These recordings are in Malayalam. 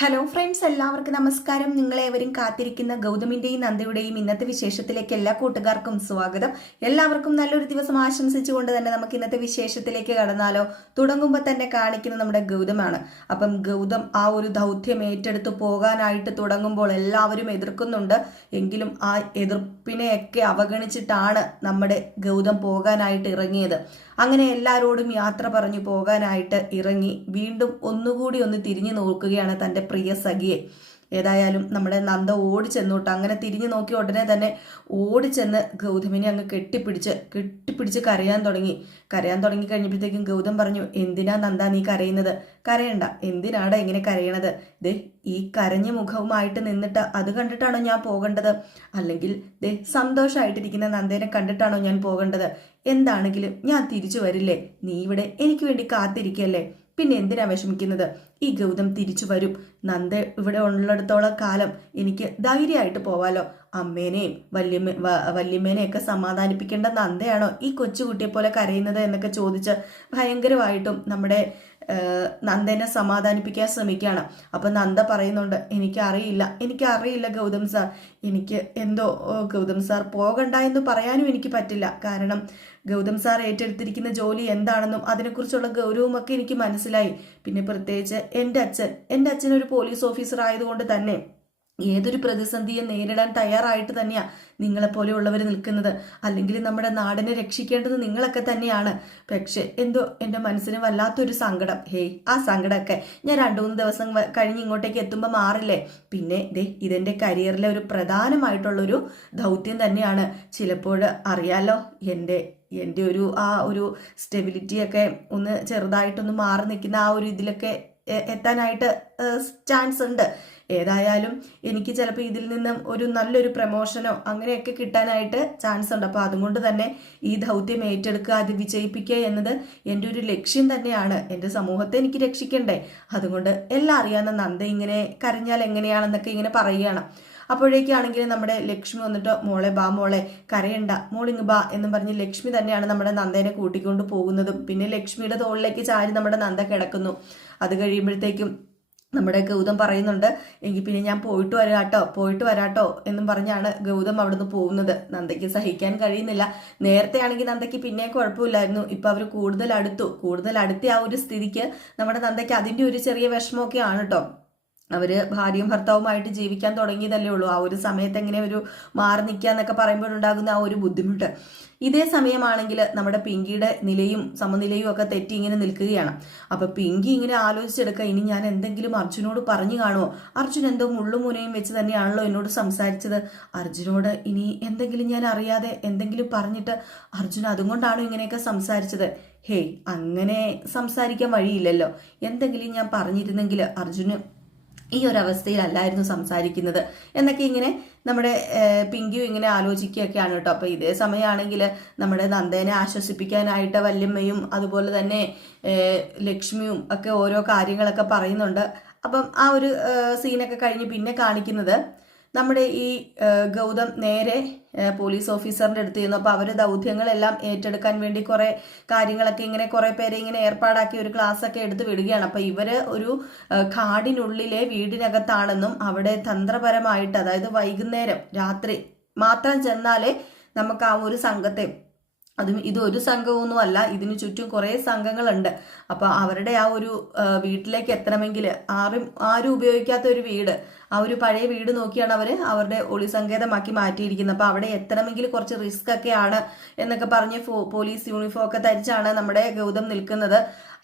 ഹലോ ഫ്രണ്ട്സ് എല്ലാവർക്കും നമസ്കാരം. നിങ്ങളേവരും കാത്തിരിക്കുന്ന ഗൗതമിന്റെയും നന്ദയുടെയും ഇന്നത്തെ വിശേഷത്തിലേക്ക് എല്ലാ കൂട്ടുകാർക്കും സ്വാഗതം. എല്ലാവർക്കും നല്ലൊരു ദിവസം ആശംസിച്ചുകൊണ്ട് തന്നെ നമുക്ക് ഇന്നത്തെ വിശേഷത്തിലേക്ക് കടന്നാലോ? തുടങ്ങുമ്പോൾ തന്നെ കാണിക്കുന്ന നമ്മുടെ ഗൗതമാണ്. അപ്പം ഗൗതം ആ ഒരു ദൗത്യം ഏറ്റെടുത്ത് പോകാനായിട്ട് തുടങ്ങുമ്പോൾ എല്ലാവരും എതിർക്കുന്നുണ്ട്. എങ്കിലും ആ എതിർപ്പിനെയൊക്കെ അവഗണിച്ചിട്ടാണ് നമ്മുടെ ഗൗതം പോകാനായിട്ട് ഇറങ്ങിയത്. അങ്ങനെ എല്ലാവരോടും യാത്ര പറഞ്ഞു പോകാനായിട്ട് ഇറങ്ങി വീണ്ടും ഒന്നുകൂടി ഒന്ന് തിരിഞ്ഞു നോക്കുകയാണ് തന്റെ പ്രിയ സഖിയെ. ഏതായാലും നമ്മുടെ നന്ദ ഓടി ഓടിച്ചെന്നോട്ട്. അങ്ങനെ തിരിഞ്ഞു നോക്കി ഉടനെ തന്നെ ഓടി ചെന്ന് ഗൗതമിനെ അങ്ങ് കെട്ടിപ്പിടിച്ച് കെട്ടിപ്പിടിച്ച് കരയാൻ തുടങ്ങി. കരയാൻ തുടങ്ങി കഴിഞ്ഞപ്പോഴത്തേക്കും ഗൗതം പറഞ്ഞു എന്തിനാ നന്ദ നീ കരയുന്നത്? കരയണ്ട. എന്തിനാടാ ഇങ്ങനെ കരയണത്? ദേ ഈ കരഞ്ഞ മുഖവുമായിട്ട് നിന്നിട്ട് അത് കണ്ടിട്ടാണോ ഞാൻ പോകേണ്ടത്? അല്ലെങ്കിൽ ദേ സന്തോഷമായിട്ടിരിക്കുന്ന നന്ദേനെ കണ്ടിട്ടാണോ ഞാൻ പോകേണ്ടത്? എന്താണെങ്കിലും ഞാൻ തിരിച്ചു വരില്ലേ? നീ ഇവിടെ എനിക്ക് വേണ്ടി കാത്തിരിക്കല്ലേ? പിന്നെ എന്തിനാ വിഷമിക്കുന്നത്? ഈ ഗൗതം തിരിച്ചു വരും. നന്ദ ഇവിടെ ഉള്ളിടത്തോളം കാലം എനിക്ക് ധൈര്യമായിട്ട് പോവാലോ. അമ്മേനെയും വല്യമ്മ വല്യമ്മേനെയൊക്കെ സമാധാനിപ്പിക്കേണ്ട നന്ദയാണോ ഈ കൊച്ചുകുട്ടിയെ പോലെ കരയുന്നത് എന്നൊക്കെ ചോദിച്ച് ഭയങ്കരമായിട്ടും നമ്മുടെ നന്ദനെ സമാധാനിപ്പിക്കാൻ ശ്രമിക്കുകയാണ്. അപ്പം നന്ദ പറയുന്നുണ്ട് എനിക്കറിയില്ല എനിക്കറിയില്ല ഗൗതം സാർ. എനിക്ക് എന്തോ ഗൗതം സാർ പോകണ്ട എന്ന് പറയാനും എനിക്ക് പറ്റില്ല. കാരണം ഗൗതം സാർ ഏറ്റെടുത്തിരിക്കുന്ന ജോലി എന്താണെന്നും അതിനെക്കുറിച്ചുള്ള ഗൗരവമൊക്കെ എനിക്ക് മനസ്സിലായി. പിന്നെ പ്രത്യേകിച്ച് എന്റെ അച്ഛൻ എന്റെ അച്ഛൻ ഒരു പോലീസ് ഓഫീസർ ആയതുകൊണ്ട് തന്നെ ഏതൊരു പ്രതിസന്ധിയെ നേരിടാൻ തയ്യാറായിട്ട് തന്നെയാ നിങ്ങളെപ്പോലെയുള്ളവർ നിൽക്കുന്നത്. അല്ലെങ്കിൽ നമ്മുടെ നാടിനെ രക്ഷിക്കേണ്ടത് നിങ്ങളൊക്കെ തന്നെയാണ്. പക്ഷെ എന്തോ എന്റെ മനസ്സിന് വല്ലാത്തൊരു സങ്കടം. ഹേയ് ആ സങ്കടമൊക്കെ ഞാൻ രണ്ടു മൂന്ന് ദിവസം കഴിഞ്ഞ് ഇങ്ങോട്ടേക്ക് എത്തുമ്പോൾ മാറില്ലേ? പിന്നെ ദേ ഇതെന്റെ കരിയറിലെ ഒരു പ്രധാനമായിട്ടുള്ളൊരു ദൗത്യം തന്നെയാണ്. ചിലപ്പോൾ അറിയാലോ എന്റെ എന്റെ ഒരു ആ ഒരു സ്റ്റെബിലിറ്റിയൊക്കെ ഒന്ന് ചെറുതായിട്ടൊന്ന് മാറി നിൽക്കുന്ന ആ ഒരു ഇതിലൊക്കെ എത്താനായിട്ട് ചാൻസ് ഉണ്ട്. ഏതായാലും എനിക്ക് ചിലപ്പോൾ ഇതിൽ നിന്നും ഒരു നല്ലൊരു പ്രമോഷനോ അങ്ങനെയൊക്കെ കിട്ടാനായിട്ട് ചാൻസ് ഉണ്ട്. അപ്പോൾ അതുകൊണ്ട് തന്നെ ഈ ദൗത്യം ഏറ്റെടുക്കുക അത് വിജയിപ്പിക്കുക എന്നത് എന്റെ ഒരു ലക്ഷ്യം തന്നെയാണ്. എന്റെ സമൂഹത്തെ എനിക്ക് രക്ഷിക്കണ്ടേ? അതുകൊണ്ട് എല്ലാം അറിയാവുന്ന നന്ദ ഇങ്ങനെ കരഞ്ഞാൽ എങ്ങനെയാണെന്നൊക്കെ ഇങ്ങനെ പറയുകയാണ്. അപ്പോഴേക്കാണെങ്കിൽ നമ്മുടെ ലക്ഷ്മി വന്നിട്ട് മോളെ ബാ മോളെ കരയണ്ട. മോളിങ് ബാ എന്ന് പറഞ്ഞ് ലക്ഷ്മി തന്നെയാണ് നമ്മുടെ നന്ദേനെ കൂട്ടിക്കൊണ്ട് പോകുന്നതും. പിന്നെ ലക്ഷ്മിയുടെ തോളിലേക്ക് ചാരി നമ്മുടെ നന്ദ കിടക്കുന്നു. അത് കഴിയുമ്പോഴത്തേക്കും നമ്മുടെ ഗൗതം പറയുന്നുണ്ട് എങ്കിൽ പിന്നെ ഞാൻ പോയിട്ട് വരാട്ടോ പോയിട്ട് വരാട്ടോ എന്നും പറഞ്ഞാണ് ഗൗതം അവിടുന്ന് പോകുന്നത്. നന്ദയ്ക്ക് സഹിക്കാൻ കഴിയുന്നില്ല. നേരത്തെ ആണെങ്കിൽ നന്ദയ്ക്ക് പിന്നെ കുഴപ്പമില്ലായിരുന്നു. ഇപ്പൊ അവർ കൂടുതൽ അടുത്തു. കൂടുതൽ അടുത്ത ആ ഒരു സ്ഥിതിക്ക് നമ്മുടെ നന്ദയ്ക്ക് അതിന്റെ ഒരു ചെറിയ വിഷമമൊക്കെ ആണ് കേട്ടോ അവർ ഭാര്യയും ഭർത്താവുമായിട്ട് ജീവിക്കാൻ തുടങ്ങിയതല്ലേ ഉള്ളൂ. ആ ഒരു സമയത്ത് എങ്ങനെ ഒരു മാറി നിൽക്കുക എന്നൊക്കെ പറയുമ്പോഴുണ്ടാകുന്ന ആ ഒരു ബുദ്ധിമുട്ട്. ഇതേ സമയമാണെങ്കിൽ നമ്മുടെ പിങ്കിയുടെ നിലയും സമനിലയും ഒക്കെ തെറ്റി ഇങ്ങനെ നിൽക്കുകയാണ്. അപ്പൊ പിങ്കി ഇങ്ങനെ ആലോചിച്ചെടുക്കുക ഇനി ഞാൻ എന്തെങ്കിലും അർജുനോട് പറഞ്ഞു കാണുമോ? അർജുൻ എന്തോ മുള്ളും മുനയും വെച്ച് തന്നെയാണല്ലോ എന്നോട് സംസാരിച്ചത്. അർജുനോട് ഇനി എന്തെങ്കിലും ഞാൻ അറിയാതെ എന്തെങ്കിലും പറഞ്ഞിട്ട് അർജുൻ അതുകൊണ്ടാണോ ഇങ്ങനെയൊക്കെ സംസാരിച്ചത്? ഹേയ് അങ്ങനെ സംസാരിക്കാൻ വഴിയില്ലല്ലോ. എന്തെങ്കിലും ഞാൻ പറഞ്ഞിരുന്നെങ്കിൽ അർജുന് ഈ ഒരു അവസ്ഥയിലല്ലായിരുന്നു സംസാരിക്കുന്നത്. എന്നൊക്കെ ഇങ്ങനെ നമ്മുടെ പിങ്കിയും ഇങ്ങനെ ആലോചിക്കുകയൊക്കെയാണ് കേട്ടോ. അപ്പോൾ ഇതേ സമയമാണെങ്കിൽ നമ്മുടെ നന്ദേനെ ആശ്വസിപ്പിക്കാനായിട്ട് വല്യമ്മയും അതുപോലെ തന്നെ ലക്ഷ്മിയും ഒക്കെ ഓരോ കാര്യങ്ങളൊക്കെ പറയുന്നുണ്ട്. അപ്പം ആ ഒരു സീനൊക്കെ കഴിഞ്ഞ് പിന്നെ കാണിക്കുന്നത് നമ്മുടെ ഈ ഗൗതം നേരെ പോലീസ് ഓഫീസറിന്റെ അടുത്ത് ചെയ്യുന്നു അപ്പോൾ അവർ ദൗത്യങ്ങളെല്ലാം ഏറ്റെടുക്കാൻ വേണ്ടി കുറേ കാര്യങ്ങളൊക്കെ ഇങ്ങനെ കുറേ പേരെ ഇങ്ങനെ ഏർപ്പാടാക്കി ഒരു ക്ലാസ് ഒക്കെ എടുത്ത് വിടുകയാണ്. അപ്പോൾ ഇവർ ഒരു കാടിനുള്ളിലെ വീടിനകത്താണെന്നും അവിടെ തന്ത്രപരമായിട്ട് അതായത് വൈകുന്നേരം രാത്രി മാത്രം ചെന്നാലേ നമുക്ക് ആ ഒരു സംഘത്തെ അതും ഒരു സംഘമൊന്നും അല്ല ഇതിനു ചുറ്റും കുറേ സംഘങ്ങളുണ്ട്. അപ്പോൾ അവരുടെ ആ ഒരു വീട്ടിലേക്ക് എത്തണമെങ്കിൽ ആരും ആരും ഉപയോഗിക്കാത്ത ഒരു വീട് ആ ഒരു പഴയ വീട് നോക്കിയാണ് അവർ അവരുടെ ഒളി സങ്കേതമാക്കി മാറ്റിയിരിക്കുന്നത്. അപ്പോൾ അവിടെ എത്തണമെങ്കിൽ കുറച്ച് റിസ്ക് ഒക്കെയാണ് എന്നൊക്കെ പറഞ്ഞ് പോലീസ് യൂണിഫോം ഒക്കെ ധരിച്ചാണ് നമ്മുടെ ഗൗതം നിൽക്കുന്നത്.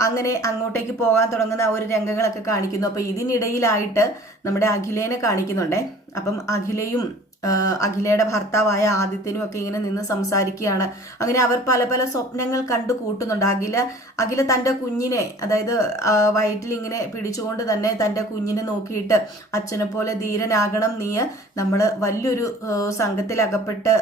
അങ്ങനെ അങ്ങോട്ടേക്ക് പോകാൻ തുടങ്ങുന്ന ആ ഒരു രംഗങ്ങളൊക്കെ കാണിക്കുന്നു. അപ്പോൾ ഇതിനിടയിലായിട്ട് നമ്മുടെ അഖിലേനെ കാണിക്കുന്നുണ്ടേ. അപ്പം അഖിലയും അഖിലയുടെ ഭർത്താവായ ആദിത്യനും ഒക്കെ ഇങ്ങനെ നിന്ന് സംസാരിക്കുകയാണ്. അങ്ങനെ അവർ പല പല സ്വപ്നങ്ങൾ കണ്ടു കൂട്ടുന്നുണ്ട്. അഖില അഖില തന്റെ കുഞ്ഞിനെ അതായത് വയറ്റിൽ ഇങ്ങനെ പിടിച്ചുകൊണ്ട് തന്നെ തന്റെ കുഞ്ഞിനെ നോക്കിയിട്ട് അച്ഛനെ പോലെ ധീരനാകണം നീ. നമ്മൾ വലിയൊരു സംഘത്തിൽ അകപ്പെട്ട്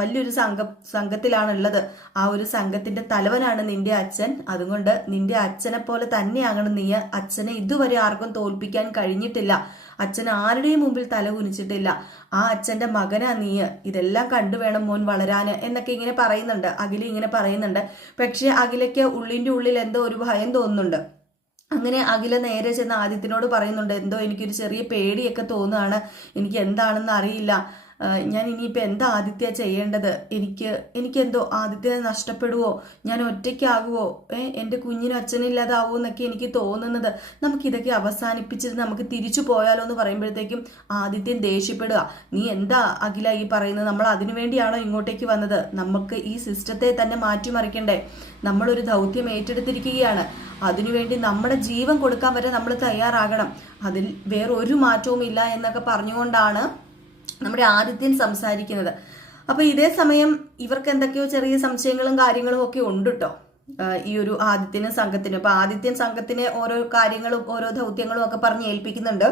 വലിയൊരു സംഘ സംഘത്തിലാണുള്ളത്. ആ ഒരു സംഘത്തിന്റെ തലവനാണ് നിന്റെ അച്ഛൻ. അതുകൊണ്ട് നിന്റെ അച്ഛനെ പോലെ തന്നെയാകണം നീ. അച്ഛനെ ഇതുവരെ ആർക്കും തോൽപ്പിക്കാൻ കഴിഞ്ഞിട്ടില്ല. അച്ഛൻ ആരുടെയും മുമ്പിൽ തല കുനിച്ചിട്ടില്ല. ആ അച്ഛന്റെ മകനാ നീ ഇതെല്ലാം കണ്ടു വേണം മോൻ വളരാൻ എന്നൊക്കെ ഇങ്ങനെ പറയുന്നുണ്ട്. അഖില ഇങ്ങനെ പറയുന്നുണ്ട്. പക്ഷെ അഖിലയ്ക്ക് ഉള്ളിന്റെ ഉള്ളിൽ എന്തോ ഒരു ഭയം തോന്നുന്നുണ്ട്. അങ്ങനെ അഖില നേരെ ചെന്ന് ആദിത്യനോട് പറയുന്നുണ്ട് എന്തോ എനിക്കൊരു ചെറിയ പേടിയൊക്കെ തോന്നുകയാണ്. എനിക്ക് എന്താണെന്ന് അറിയില്ല. ഞാൻ ഇനിയിപ്പോൾ എന്താ ആദിത്യ ചെയ്യേണ്ടത്? എനിക്ക് എനിക്കെന്തോ ആദിത്യ നഷ്ടപ്പെടുവോ? ഞാൻ ഒറ്റയ്ക്കാകുവോ? ഏ എന്റെ കുഞ്ഞിനും അച്ഛനില്ലാതാവോ എന്നൊക്കെ എനിക്ക് തോന്നുന്നത്. നമുക്കിതൊക്കെ അവസാനിപ്പിച്ചിട്ട് നമുക്ക് തിരിച്ചു പോയാലോ എന്ന് പറയുമ്പോഴത്തേക്കും ആദിത്യം ദേഷ്യപ്പെടുക. നീ എന്താ അഖില ഈ പറയുന്നത്? നമ്മൾ അതിനു വേണ്ടിയാണോ ഇങ്ങോട്ടേക്ക് വന്നത്? നമുക്ക് ഈ സിസ്റ്റത്തെ തന്നെ മാറ്റിമറിക്കണ്ടേ? നമ്മളൊരു ദൗത്യം ഏറ്റെടുത്തിരിക്കുകയാണ്. അതിനുവേണ്ടി നമ്മുടെ ജീവൻ കൊടുക്കാൻ വരെ നമ്മൾ തയ്യാറാകണം. അതിൽ വേറൊരു മാറ്റവും ഇല്ല എന്നൊക്കെ പറഞ്ഞുകൊണ്ടാണ് നമ്മുടെ ആദിത്യൻ സംസാരിക്കുന്നത്. അപ്പൊ ഇതേ സമയം ഇവർക്ക് എന്തൊക്കെയോ ചെറിയ സംശയങ്ങളും കാര്യങ്ങളും ഒക്കെ ഉണ്ട് കേട്ടോ ഈ ഒരു ആദിത്യനും സംഘത്തിനും. അപ്പൊ ആദിത്യൻ സംഘത്തിന് ഓരോ കാര്യങ്ങളും ഓരോ ദൗത്യങ്ങളും ഒക്കെ പറഞ്ഞ് ഏൽപ്പിക്കുന്നുണ്ട്.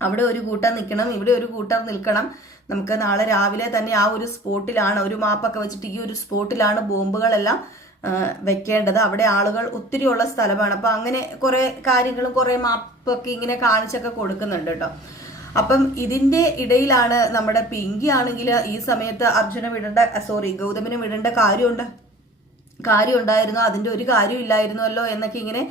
അവിടെ ഒരു കൂട്ടം നിൽക്കണം ഇവിടെ ഒരു കൂട്ടം നിൽക്കണം. നമുക്ക് നാളെ രാവിലെ തന്നെ ആ ഒരു സ്പോട്ടിലാണ് ഒരു മാപ്പൊക്കെ വെച്ചിട്ട് ഈ ഒരു സ്പോട്ടിലാണ് ബോംബുകളെല്ലാം വെക്കേണ്ടത്. അവിടെ ആളുകൾ ഒത്തിരി ഉള്ള സ്ഥലമാണ്. അപ്പൊ അങ്ങനെ കുറെ കാര്യങ്ങളും കുറെ മാപ്പൊക്കെ ഇങ്ങനെ കാണിച്ചൊക്കെ കൊടുക്കുന്നുണ്ട് കേട്ടോ. അപ്പം ഇതിന്റെ ഇടയിലാണ് നമ്മുടെ പിങ്കി ആണെങ്കിൽ ഈ സമയത്ത് അർജുന വിടേണ്ട സോറി ഗൗതമിന് വിടേണ്ട കാര്യമുണ്ട്. കാര്യം ഉണ്ടായിരുന്നു അതിന്റെ ഒരു കാര്യം ഇല്ലായിരുന്നല്ലോ എന്നൊക്കെ ഇങ്ങനെ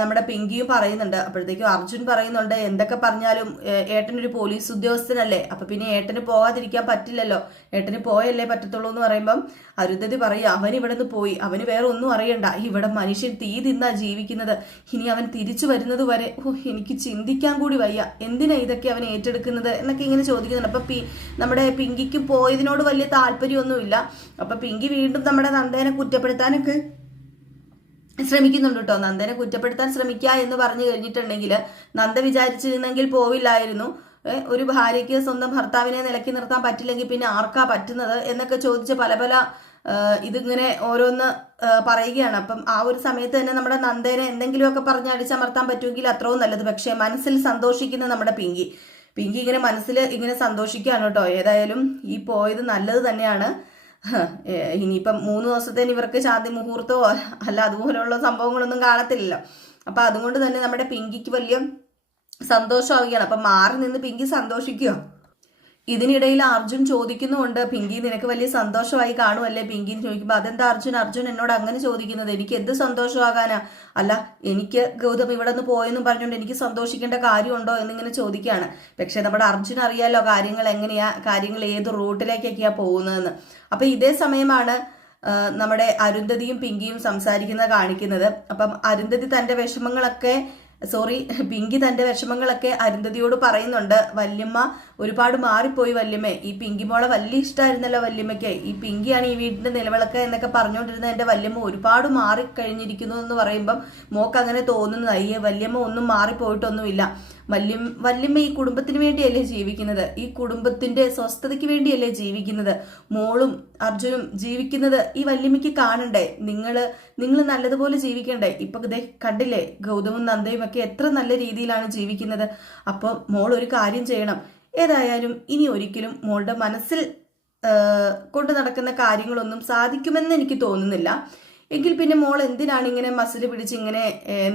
നമ്മുടെ പിങ്കിയും പറയുന്നുണ്ട്. അപ്പോഴത്തേക്കും അർജുൻ പറയുന്നുണ്ട് എന്തൊക്കെ പറഞ്ഞാലും ഏട്ടനൊരു പോലീസ് ഉദ്യോഗസ്ഥനല്ലേ? അപ്പൊ പിന്നെ ഏട്ടന് പോകാതിരിക്കാൻ പറ്റില്ലല്ലോ. ഏട്ടന് പോയല്ലേ പറ്റത്തുള്ളൂ എന്ന് പറയുമ്പം അരുന്ധതി പറയും അവൻ ഇവിടെ നിന്ന് പോയി. അവന് വേറെ ഒന്നും അറിയണ്ട. ഇവിടെ മനുഷ്യൻ തീ തിന്നാ ജീവിക്കുന്നത്. ഇനി അവൻ തിരിച്ചു വരുന്നത് വരെ ഓ എനിക്ക് ചിന്തിക്കാൻ കൂടി വയ്യ. എന്തിനാ ഇതൊക്കെ അവൻ ഏറ്റെടുക്കുന്നത്? എന്നൊക്കെ ഇങ്ങനെ ചോദിക്കുന്നുണ്ട്. അപ്പൊ പി നമ്മുടെ പിങ്കിക്ക് പോയതിനോട് വലിയ താല്പര്യമൊന്നുമില്ല. അപ്പൊ പിങ്കി വീണ്ടും നമ്മുടെ നന്ദേനെ കുറ്റപ്പെടുത്താനൊക്കെ ശ്രമിക്കുന്നുണ്ട് കേട്ടോ. നന്ദനെ കുറ്റപ്പെടുത്താൻ ശ്രമിക്കുക എന്ന് പറഞ്ഞു കഴിഞ്ഞിട്ടുണ്ടെങ്കിൽ നന്ദ വിചാരിച്ചിരുന്നെങ്കിൽ പോവില്ലായിരുന്നു. ഒരു ഭാര്യയ്ക്ക് സ്വന്തം ഭർത്താവിനെ നിലക്കി നിർത്താൻ പറ്റില്ലെങ്കിൽ പിന്നെ ആർക്കാ പറ്റുന്നത് എന്നൊക്കെ ചോദിച്ച് പല പല ഇതിങ്ങനെ ഓരോന്ന് പറയുകയാണ്. അപ്പം ആ ഒരു സമയത്ത് തന്നെ നമ്മുടെ നന്ദേനെ എന്തെങ്കിലുമൊക്കെ പറഞ്ഞ് അടിച്ചമർത്താൻ പറ്റുമെങ്കിൽ അത്രയും നല്ലത്. പക്ഷേ മനസ്സിൽ സന്തോഷിക്കുന്ന നമ്മുടെ പിങ്കി. പിങ്കി ഇങ്ങനെ മനസ്സിൽ ഇങ്ങനെ സന്തോഷിക്കുകയാണ് കേട്ടോ. ഏതായാലും ഈ പോയത് നല്ലത് തന്നെയാണ്. ഇനിയിപ്പം മൂന്ന് ദിവസത്തേന് ഇവർക്ക് ശാന്തി മുഹൂർത്തമോ അല്ല അതുപോലെയുള്ള സംഭവങ്ങളൊന്നും കാണത്തില്ലല്ലോ. അപ്പൊ അതുകൊണ്ട് തന്നെ നമ്മുടെ പിങ്കിക്ക് വലിയ സന്തോഷമാവുകയാണ്. അപ്പൊ മാറി നിന്ന് പിങ്കി സന്തോഷിക്കുക. ഇതിനിടയിൽ അർജുൻ ചോദിക്കുന്നുമുണ്ട് പിങ്കി നിനക്ക് വലിയ സന്തോഷമായി കാണുമല്ലേ? പിങ്കി എന്ന് ചോദിക്കുമ്പോൾ അതെന്താ അർജുൻ? അർജുൻ എന്നോട് അങ്ങനെ ചോദിക്കുന്നത്. എനിക്ക് എന്ത് സന്തോഷമാകാനാ? അല്ല എനിക്ക് ഗൗതം ഇവിടെ നിന്ന് പോയെന്നും പറഞ്ഞുകൊണ്ട് എനിക്ക് സന്തോഷിക്കേണ്ട കാര്യമുണ്ടോ? എന്നിങ്ങനെ ചോദിക്കുകയാണ്. പക്ഷെ നമ്മുടെ അർജുൻ അറിയാലോ കാര്യങ്ങൾ എങ്ങനെയാ കാര്യങ്ങൾ ഏത് റൂട്ടിലേക്കൊക്കെയാ പോകുന്നതെന്ന്. അപ്പൊ ഇതേ സമയമാണ് നമ്മുടെ അരുന്ധതിയും പിങ്കിയും സംസാരിക്കുന്നത് കാണിക്കുന്നത്. അപ്പം അരുന്ധതി തന്റെ വിഷമങ്ങളൊക്കെ സോറി പിങ്കി തന്റെ വിഷമങ്ങളൊക്കെ അരുന്ധതിയോട് പറയുന്നുണ്ട്. വല്യമ്മ ഒരുപാട് മാറിപ്പോയി വല്യമ്മേ. ഈ പിങ്കി മോളെ വലിയ ഇഷ്ടമായിരുന്നല്ലോ വല്യമ്മയ്ക്ക്. ഈ പിങ്കിയാണ് ഈ വീടിന്റെ നിലവിളക്ക് എന്നൊക്കെ പറഞ്ഞുകൊണ്ടിരുന്ന എന്റെ വല്യമ്മ ഒരുപാട് മാറിക്കഴിഞ്ഞിരിക്കുന്നു എന്ന് പറയുമ്പം മോക്ക് അങ്ങനെ തോന്നുന്നത് അയ്യേ വല്യമ്മ ഒന്നും മാറിപ്പോയിട്ടൊന്നുമില്ല. വല്യം വല്യമ്മ ഈ കുടുംബത്തിന് വേണ്ടിയല്ലേ ജീവിക്കുന്നത്? ഈ കുടുംബത്തിന്റെ സ്വസ്ഥതയ്ക്ക് വേണ്ടിയല്ലേ ജീവിക്കുന്നത്? മോളും അർജുനും ജീവിക്കുന്നത് ഈ വല്യമ്മയ്ക്ക് കാണണ്ടേ? നിങ്ങൾ നിങ്ങൾ നല്ലതുപോലെ ജീവിക്കണ്ടേ? ഇപ്പൊ ദേ കണ്ടില്ലേ ഗൗതമും നന്ദയും ഒക്കെ എത്ര നല്ല രീതിയിലാണ് ജീവിക്കുന്നത്. അപ്പോൾ മോൾ ഒരു കാര്യം ചെയ്യണം. ഏതായാലും ഇനി ഒരിക്കലും മോളുടെ മനസ്സിൽ കൊണ്ട് നടക്കുന്ന കാര്യങ്ങളൊന്നും സാധിക്കുമെന്ന് എനിക്ക് തോന്നുന്നില്ല. എങ്കിൽ പിന്നെ മോൾ എന്തിനാണ് ഇങ്ങനെ മസിൽ പിടിച്ച് ഇങ്ങനെ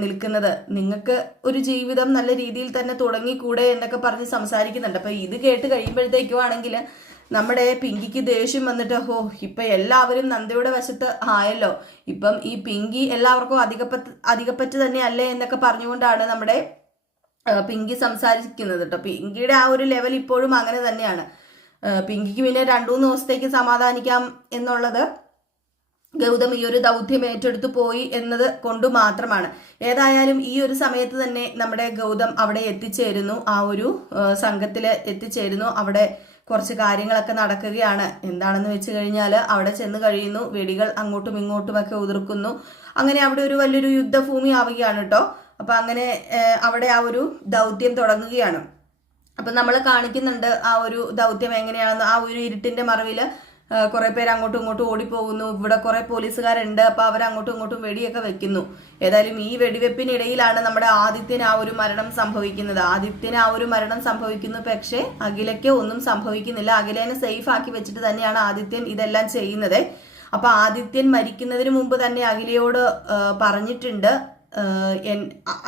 നിൽക്കുന്നത്? നിങ്ങൾക്ക് ഒരു ജീവിതം നല്ല രീതിയിൽ തന്നെ തുടങ്ങിക്കൂടെ എന്നൊക്കെ പറഞ്ഞ് സംസാരിക്കുന്നുണ്ട്. അപ്പൊ ഇത് കേട്ട് കഴിയുമ്പോഴത്തേക്കും ആണെങ്കിൽ നമ്മുടെ പിങ്കിക്ക് ദേഷ്യം വന്നിട്ട് ഹോ ഇപ്പൊ എല്ലാവരും നന്ദയുടെ വശത്ത് ആയല്ലോ. ഇപ്പം ഈ പിങ്കി എല്ലാവർക്കും അധികപ്പറ്റ് അധികപ്പറ്റ് തന്നെ അല്ലേ എന്നൊക്കെ പറഞ്ഞുകൊണ്ടാണ് നമ്മുടെ പിങ്കി സംസാരിക്കുന്നത് കേട്ടോ. പിങ്കിയുടെ ആ ഒരു ലെവൽ ഇപ്പോഴും അങ്ങനെ തന്നെയാണ്. പിങ്കിക്ക് പിന്നെ രണ്ടു മൂന്ന് ദിവസത്തേക്ക് സമാധാനിക്കാം എന്നുള്ളത് ഗൗതം ഈ ഒരു ദൗത്യം ഏറ്റെടുത്തു പോയി എന്നത് കൊണ്ട് മാത്രമാണ്. ഏതായാലും ഈ ഒരു സമയത്ത് തന്നെ നമ്മുടെ ഗൗതം അവിടെ എത്തിച്ചേരുന്നു. ആ ഒരു സംഘത്തിൽ എത്തിച്ചേരുന്നു. അവിടെ കുറച്ച് കാര്യങ്ങളൊക്കെ നടക്കുകയാണ്. എന്താണെന്ന് വെച്ച് കഴിഞ്ഞാൽ അവിടെ ചെന്ന് കഴിയുന്നു. വെടികൾ അങ്ങോട്ടും ഇങ്ങോട്ടും ഒക്കെ ഉതിർക്കുന്നു. അങ്ങനെ അവിടെ ഒരു വലിയൊരു യുദ്ധഭൂമി ആവുകയാണ് കേട്ടോ അപ്പൊ അങ്ങനെ അവിടെ ആ ഒരു ദൗത്യം തുടങ്ങുകയാണ്. അപ്പൊ നമ്മൾ കാണിക്കുന്നുണ്ട് ആ ഒരു ദൗത്യം എങ്ങനെയാണെന്ന്. ആ ഒരു ഇരുട്ടിന്റെ മറവിൽ കുറെ പേര് അങ്ങോട്ടും ഇങ്ങോട്ടും ഓടിപ്പോകുന്നു. ഇവിടെ കുറെ പോലീസുകാരുണ്ട്. അപ്പൊ അവർ അങ്ങോട്ടും ഇങ്ങോട്ടും വെടിയൊക്കെ വെക്കുന്നു. ഏതായാലും ഈ വെടിവെപ്പിനിടയിലാണ് നമ്മുടെ ആദിത്യന് ആ ഒരു മരണം സംഭവിക്കുന്നത്. ആദിത്യന് ആ ഒരു മരണം സംഭവിക്കുന്നു. പക്ഷേ അഖിലയ്ക്ക് ഒന്നും സംഭവിക്കുന്നില്ല. അഖിലേനെ സേഫ് ആക്കി വെച്ചിട്ട് തന്നെയാണ് ആദിത്യൻ ഇതെല്ലാം ചെയ്യുന്നത്. അപ്പൊ ആദിത്യൻ മരിക്കുന്നതിന് മുമ്പ് തന്നെ അഖിലയോട് പറഞ്ഞിട്ടുണ്ട്.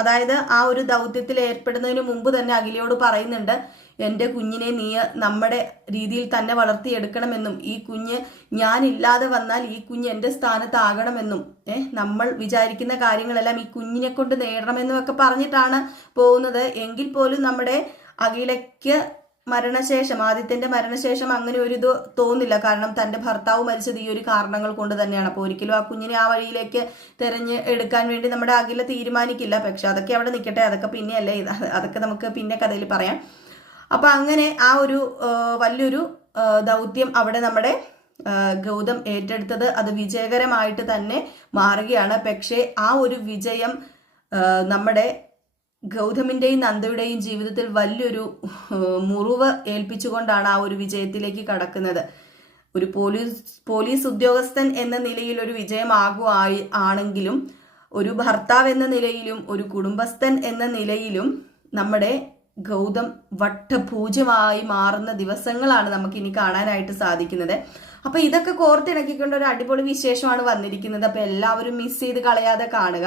അതായത് ആ ഒരു ദൗത്യത്തിൽ ഏർപ്പെടുന്നതിന് മുമ്പ് തന്നെ അഖിലയോട് പറയുന്നുണ്ട്. എന്റെ കുഞ്ഞിനെ നീ നമ്മുടെ രീതിയിൽ തന്നെ വളർത്തിയെടുക്കണമെന്നും ഈ കുഞ്ഞ് ഞാനില്ലാതെ വന്നാൽ ഈ കുഞ്ഞ് എന്റെ സ്ഥാനത്താകണമെന്നും ഏഹ് നമ്മൾ വിചാരിക്കുന്ന കാര്യങ്ങളെല്ലാം ഈ കുഞ്ഞിനെ കൊണ്ട് നേടണമെന്നും ഒക്കെ പറഞ്ഞിട്ടാണ് പോകുന്നത്. എങ്കിൽ പോലും നമ്മുടെ അഖിലയ്ക്ക് മരണശേഷം ആദ്യത്തിന്റെ മരണശേഷം അങ്ങനെ ഒരു ഇത് തോന്നില്ല. കാരണം തന്റെ ഭർത്താവ് മരിച്ചത് ഈ ഒരു കാരണങ്ങൾ കൊണ്ട് തന്നെയാണ്. അപ്പോൾ ഒരിക്കലും ആ കുഞ്ഞിനെ ആ വഴിയിലേക്ക് തെരഞ്ഞ് എടുക്കാൻ വേണ്ടി നമ്മുടെ അഖില തീരുമാനിക്കില്ല. പക്ഷെ അതൊക്കെ അവിടെ നിൽക്കട്ടെ. അതൊക്കെ പിന്നെയല്ലേ? അതൊക്കെ നമുക്ക് പിന്നെ കഥയിൽ പറയാം. അപ്പൊ അങ്ങനെ ആ ഒരു വലിയൊരു ദൗത്യം അവിടെ നമ്മുടെ ഗൗതം ഏറ്റെടുത്തത് അത് വിജയകരമായിട്ട് തന്നെ മാറുകയാണ്. പക്ഷേ ആ ഒരു വിജയം നമ്മുടെ ഗൗതമിന്റെയും നന്ദയുടെയും ജീവിതത്തിൽ വലിയൊരു മുറിവ് ഏൽപ്പിച്ചുകൊണ്ടാണ് ആ ഒരു വിജയത്തിലേക്ക് കടക്കുന്നത്. ഒരു പോലീസ് പോലീസ് ഉദ്യോഗസ്ഥൻ എന്ന നിലയിൽ ഒരു വിജയമാകുമായി ആണെങ്കിലും ഒരു ഭർത്താവ് എന്ന നിലയിലും ഒരു കുടുംബസ്ഥൻ എന്ന നിലയിലും നമ്മുടെ ഗൗതം വട്ടപൂജ്യമായി മാറുന്ന ദിവസങ്ങളാണ് നമുക്ക് ഇനി കാണാനായിട്ട് സാധിക്കുന്നത്. അപ്പൊ ഇതൊക്കെ കോർത്തിണക്കിക്കൊണ്ട് ഒരു അടിപൊളി വിശേഷമാണ് വന്നിരിക്കുന്നത്. അപ്പൊ എല്ലാവരും മിസ് ചെയ്ത് കളയാതെ കാണുക.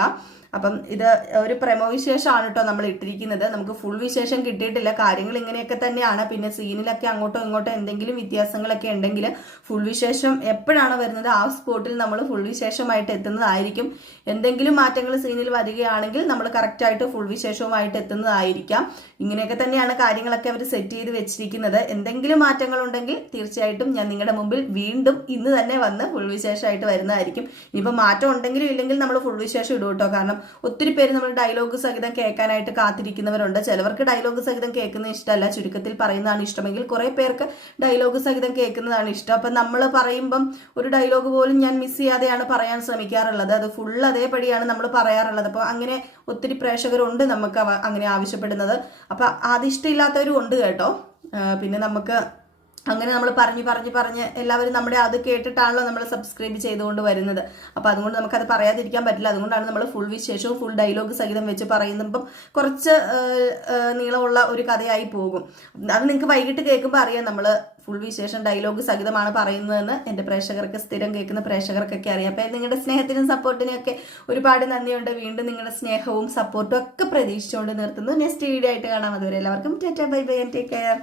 അപ്പം ഇത് ഒരു പ്രമോ വിശേഷമാണ് കേട്ടോ നമ്മൾ ഇട്ടിരിക്കുന്നത്. നമുക്ക് ഫുൾ വിശേഷം കിട്ടിയിട്ടില്ല. കാര്യങ്ങൾ ഇങ്ങനെയൊക്കെ തന്നെയാണ്. പിന്നെ സീനിലൊക്കെ അങ്ങോട്ടോ ഇങ്ങോട്ടോ എന്തെങ്കിലും വ്യത്യാസങ്ങളൊക്കെ ഉണ്ടെങ്കിൽ ഫുൾ വിശേഷം എപ്പോഴാണ് വരുന്നത് ആ സ്പോട്ടിൽ നമ്മൾ ഫുൾ വിശേഷമായിട്ട് എത്തുന്നതായിരിക്കും. എന്തെങ്കിലും മാറ്റങ്ങൾ സീനിൽ വരികയാണെങ്കിൽ നമ്മൾ കറക്റ്റായിട്ട് ഫുൾ വിശേഷവുമായിട്ട് എത്തുന്നതായിരിക്കാം. ഇങ്ങനെയൊക്കെ തന്നെയാണ് കാര്യങ്ങളൊക്കെ അവർ സെറ്റ് ചെയ്ത് വെച്ചിരിക്കുന്നത്. എന്തെങ്കിലും മാറ്റങ്ങൾ ഉണ്ടെങ്കിൽ തീർച്ചയായിട്ടും ഞാൻ നിങ്ങളുടെ മുമ്പിൽ വീണ്ടും ഇന്ന് തന്നെ വന്ന് ഫുൾ വിശേഷമായിട്ട് വരുന്നതായിരിക്കും. ഇനിയിപ്പോൾ മാറ്റം ഉണ്ടെങ്കിലും ഇല്ലെങ്കിൽ നമ്മൾ ഫുൾ വിശേഷം ഇടും കേട്ടോ കാരണം ഒത്തിരി പേര് നമ്മൾ ഡയലോഗ് സഹിതം കേൾക്കാനായിട്ട് കാത്തിരിക്കുന്നവരുണ്ട്. ചിലവർക്ക് ഡയലോഗ് സഹിതം കേൾക്കുന്ന ഇഷ്ടമല്ല. ചുരുക്കത്തിൽ പറയുന്നതാണ് ഇഷ്ടമെങ്കിൽ കുറെ പേർക്ക് ഡയലോഗ് സഹിതം കേൾക്കുന്നതാണ് ഇഷ്ടം. അപ്പം നമ്മൾ പറയുമ്പം ഒരു ഡയലോഗ് പോലും ഞാൻ മിസ് ചെയ്യാതെയാണ് പറയാൻ ശ്രമിക്കാറുള്ളത്. അത് ഫുൾ അതേപടിയാണ് നമ്മൾ പറയാറുള്ളത്. അപ്പോൾ അങ്ങനെ ഒത്തിരി പ്രേക്ഷകരുണ്ട് നമുക്ക് അങ്ങനെ ആവശ്യപ്പെടുന്നത്. അപ്പം അതിഷ്ടമില്ലാത്തവരും ഉണ്ട് കേട്ടോ. പിന്നെ നമുക്ക് അങ്ങനെ നമ്മൾ പറഞ്ഞ് പറഞ്ഞ് പറഞ്ഞ് എല്ലാവരും നമ്മുടെ അത് കേട്ടിട്ടാണല്ലോ നമ്മൾ സബ്സ്ക്രൈബ് ചെയ്തുകൊണ്ട് വരുന്നത്. അപ്പോൾ അതുകൊണ്ട് നമുക്കത് പറയാതിരിക്കാൻ പറ്റില്ല. അതുകൊണ്ടാണ് നമ്മൾ ഫുൾ വിശേഷവും ഫുൾ ഡയലോഗ് സഹിതം വെച്ച് പറയുന്നപ്പം കുറച്ച് നീളമുള്ള ഒരു കഥയായി പോകും. അത് നിങ്ങൾക്ക് വൈകിട്ട് കേൾക്കുമ്പോൾ അറിയാം നമ്മൾ ഫുൾ വിശേഷം ഡയലോഗ് സഹിതമാണ് പറയുന്നതെന്ന്. എന്റെ പ്രേക്ഷകർക്ക് സ്ഥിരം കേൾക്കുന്ന പ്രേക്ഷകർക്കൊക്കെ അറിയാം. അപ്പോൾ നിങ്ങളുടെ സ്നേഹത്തിനും സപ്പോർട്ടിനും ഒക്കെ ഒരുപാട് നന്ദിയുണ്ട്. വീണ്ടും നിങ്ങളുടെ സ്നേഹവും സപ്പോർട്ടും ഒക്കെ പ്രതീക്ഷിച്ചുകൊണ്ട് നിർത്തുന്നു. നെക്സ്റ്റ് വീഡിയോ ആയിട്ട് കാണാം. അതുവരെ എല്ലാവർക്കും tata bye bye and take care